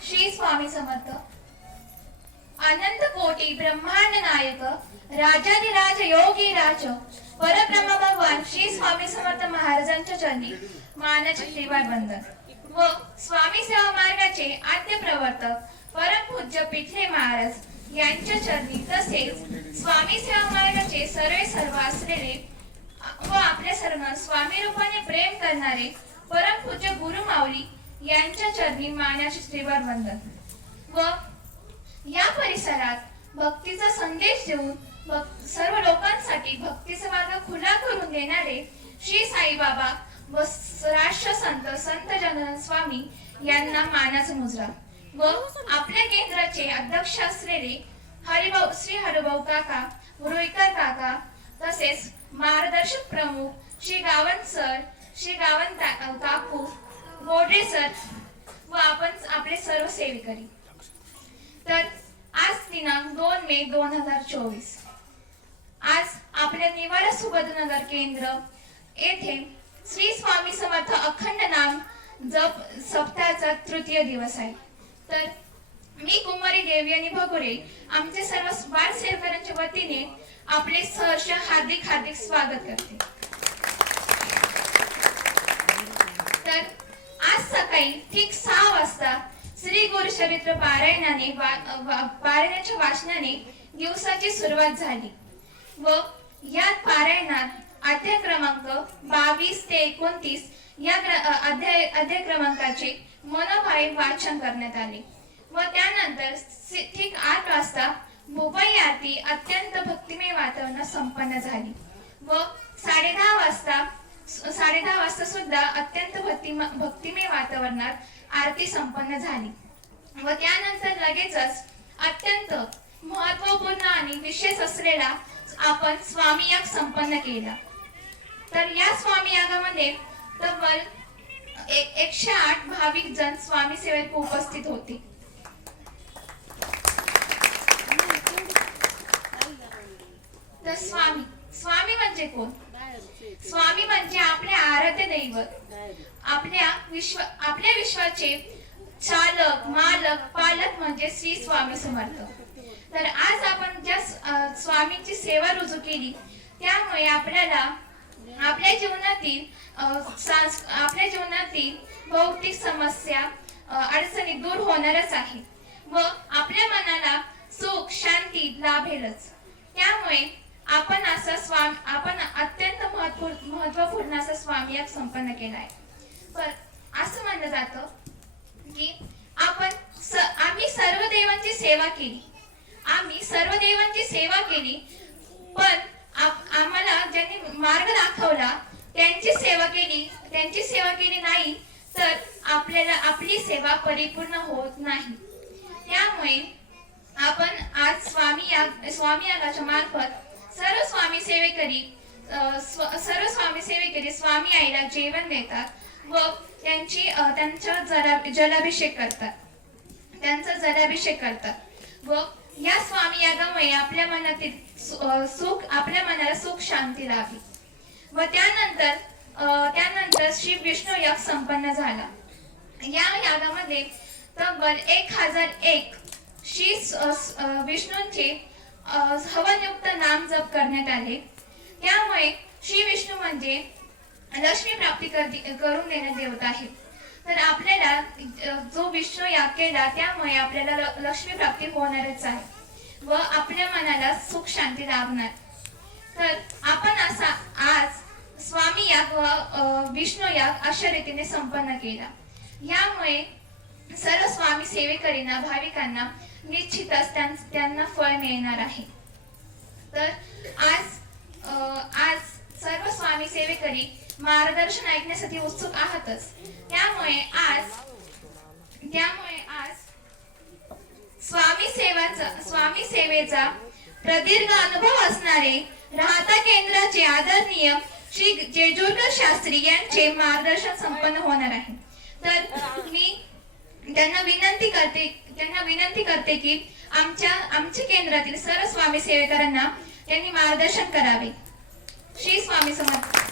श्री स्वामी समर्थ अनंत कोटी ब्रह्मांड नायक राजाधिराज योगी राज परब्रह्म भगवान श्री स्वामी समर्थ महाराजांच्या चरणी मानाचे श्रीवाद वंदन व स्वामी सेवा मार्गाचे आद्य प्रवर्तक परमपूज्य पिठले महाराज यांच्या चरणी तसेच स्वामी सेवा मार्गाचे सर्वे सर्व असलेले व आपल्या सर्व स्वामी रूपाने प्रेम करणारे परम पूज्य गुरु माऊली यांच्या चरणी मानाचे श्रीवार वंदन. व या परिसरात भक्तीचा संदेश देऊन भक- सर्व लोकांसाठी भक्तीचा मार्ग खुला करून देणारे श्री साईबाबा व राष्ट्र संत संत जनार्दन स्वामी यांना मानाचा मुजरा. व आपल्या केंद्राचे अध्यक्ष असलेले हरिभाऊ श्री हरिभाऊ काका रुईकर काका तसेच मार्गदर्शक प्रमुख श्री गावंत सर श्री गावंत काकू गोडरे सर व आपण आपले सर्व सेविकरी. तर आज दिनांक दोन मे दोन हजार चोवीस. आज आपल्या निवारा सुभद्रनगर केंद्र येथे श्री स्वामी समर्थ अखंड नाम जप सप्ताहाचा तृतीय दिवस आहे. तर मी कुमारी देवी आणि भगुरे आमचे सर्व बाल सेवकांच्या वतीने आपले सहर्ष हार्दिक हार्दिक स्वागत करते. तर आज सकाळी ठीक सहा वाजता श्री गुरुचरित्र पारायणाने पारायणाच्या वाचनाने दिवसाची सुरुवात झाली व या पारायणात अध्याय क्रमांक बावीस ते एकोणतीस या अध्याय अध्याय क्रमांकाचे मनोभावे वाचन करण्यात आले व त्यानंतर ठीक आठ वाजता मुंबई आरती अत्यंत भक्तिमय वातावरणात संपन्न झाली व साडे दहा वाजता साडे दहा वाजता सुद्धा अत्यंत भक्ती भक्तिमय वातावरणात आरती संपन्न झाली. व त्यानंतर लगेचच अत्यंत महत्त्वपूर्ण आणि विशेष असलेला आपण स्वामी याग संपन्न केला. तर या स्वामी यागामध्ये तब्बल एक- एकशे आठ भाविक जण स्वामी सेवेत उपस्थित होते. तर स्वामी स्वामी म्हणजे कोण? आराध्य दैवत. आपल्या विश्व आपल्या विश्वाचे चालक मालक पालक म्हणजे श्री स्वामी समर्थ. तर आज आपण ज्या स- स्वामींची सेवा रुजू केली त्यामुळे आपल्याला आपल्या जीवनातील आपल्या जीवनातील भौतिक समस्या अडचणी दूर होणारच आहे व आपल्या मनाला सुख शांती लाभेलच त्यामुळे आपण असा स्वामी आपण अत्यंत महत्त्वपूर्ण महत्त्वपूर्ण असा स्वामी याग संपन्न केला आहे. पण असं म्हणलं जातं की आपण स- आम्ही सर्व देवांची सेवा केली. आम्ही सर्व देवांची सेवा केली पण आप- आम्हाला ज्यांनी मार्ग दाखवला त्यांची सेवा केली त्यांची सेवा केली नाही तर आपल्याला आपली सेवा परिपूर्ण होत नाही. त्यामुळे आपण आज स्वामी या स्वामी यागाच्या मार्फत सर्व स्वामी सेवेकरी सर्व स्वामी सेवेकरी स्वामी आईला जेवण देतात व त्यांची त्यांचा त्यांच्या जला जलाभिषेक करतात. त्यांचा जलाभिषेक करतात. व या स्वामी यागामुळे आपल्या मनातील सुख आपल्या मनाला सुख शांती लावी व त्यानंतर त्यानंतर श्री विष्णू याग संपन्न झाला. या यागामध्ये तब्बल एक हजार एक श्री विष्णूंचे हवनयुक्त करण्यात आले. त्यामुळे श्री विष्णू म्हणजे लक्ष्मी प्राप्ती करून देणारे देवता आहे तर आपल्याला जो विष्णू याग केला त्यामुळे आपल्याला लक्ष्मी प्राप्ती होणारच आहे. व आपल्या मनाला सुख शांती लाभणार. तर आपण असा आज स्वामी याग व विष्णू याग अशा रीतीने संपन्न केला. यामुळे सर्व स्वामी सेवेकरींना भाविकांना निश्चितच त्यांना फळ मिळणार आहे. तर आज आज सर्व स्वामी सेवेकरी मार्गदर्शन ऐकण्यासाठी उत्सुक आहातच. त्यामुळे आज त्यामुळे आज स्वामी सेवाचा स्वामी सेवेचा प्रदीर्घ अनुभव असणारे राहता केंद्राचे आदरणीय श्री जेजुरकर शास्त्री यांचे मार्गदर्शन संपन्न होणार आहे. तर मी त्यांना विनंती करते त्यांना विनंती करते की आमच्या आमच्या केंद्रातील सर्व स्वामी सेवेकरांना त्यांनी मार्गदर्शन करावे. श्री स्वामी समर्थ.